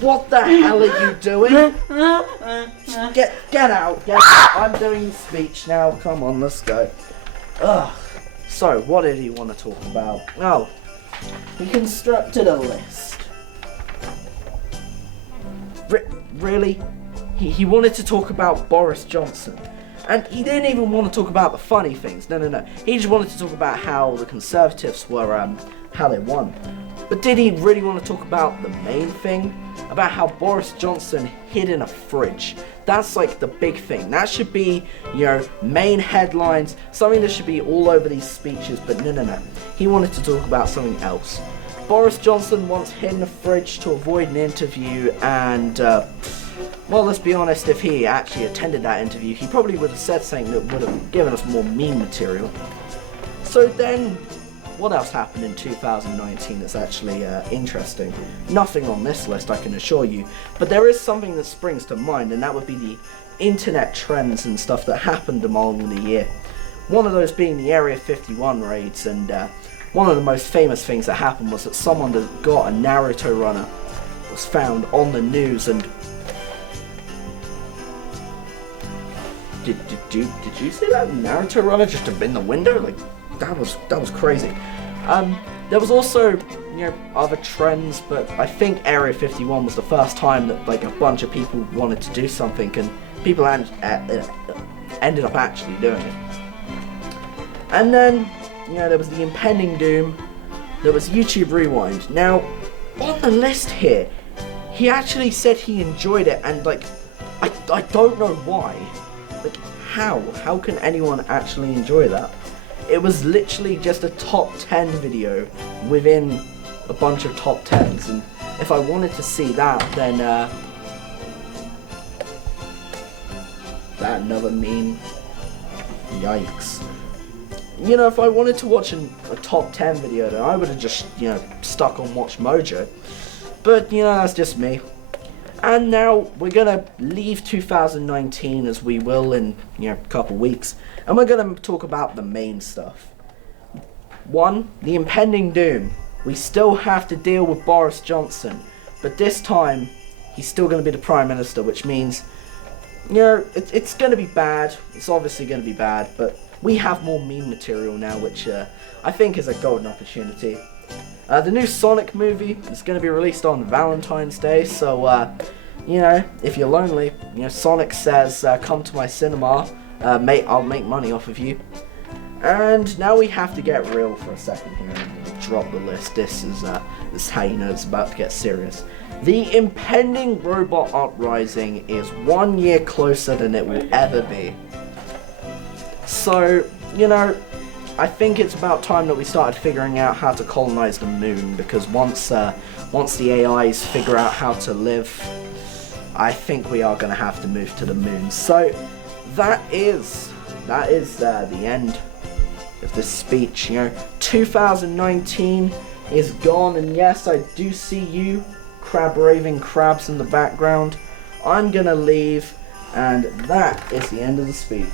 What the hell are you doing? Get out. I'm doing speech now. Come on, let's go. Ugh. So, what did he want to talk about? Oh, he constructed a list. Really? He wanted to talk about Boris Johnson. And he didn't even want to talk about the funny things. No. He just wanted to talk about how the Conservatives were, how they won. But did he really want to talk about the main thing? About how Boris Johnson hid in a fridge? That's like the big thing. That should be, main headlines, something that should be all over these speeches, but no. He wanted to talk about something else. Boris Johnson once hid in a fridge to avoid an interview, and, well, let's be honest, if he actually attended that interview, he probably would have said something that would have given us more meme material. So then, what else happened in 2019 that's actually interesting? Nothing on this list, I can assure you, but there is something that springs to mind, and that would be the internet trends and stuff that happened along the year. One of those being the Area 51 raids, and one of the most famous things that happened was that someone that got a Naruto runner was found on the news, and did you see that Naruto runner just in the window? Like, that was crazy. There was also, other trends, but I think Area 51 was the first time that, like, a bunch of people wanted to do something, and people ended up actually doing it. And then, there was the impending doom. There was YouTube Rewind. Now, on the list here, he actually said he enjoyed it, and, like, I don't know why. Like, how? How can anyone actually enjoy that? It was literally just a top 10 video within a bunch of top 10s, and if I wanted to see that, then, that another meme? Yikes. If I wanted to watch a top 10 video, then I would have just, stuck on Watch Mojo. But, that's just me. And now we're gonna leave 2019 as we will in, a couple weeks, and we're gonna talk about the main stuff. One, the impending doom. We still have to deal with Boris Johnson, but this time he's still gonna be the Prime Minister, which means, it's gonna be bad. It's obviously gonna be bad, but we have more meme material now, which I think is a golden opportunity. The new Sonic movie is going to be released on Valentine's Day, so, if you're lonely, Sonic says, come to my cinema, I'll make money off of you. And now we have to get real for a second here and drop the list. This is how you know it's about to get serious. The impending robot uprising is 1 year closer than it will ever be. So, I think it's about time that we started figuring out how to colonize the moon, because once the AIs figure out how to live, I think we are going to have to move to the moon. So that is the end of this speech. 2019 is gone, and yes, I do see you crab-raving crabs in the background. I'm gonna leave, and that is the end of the speech.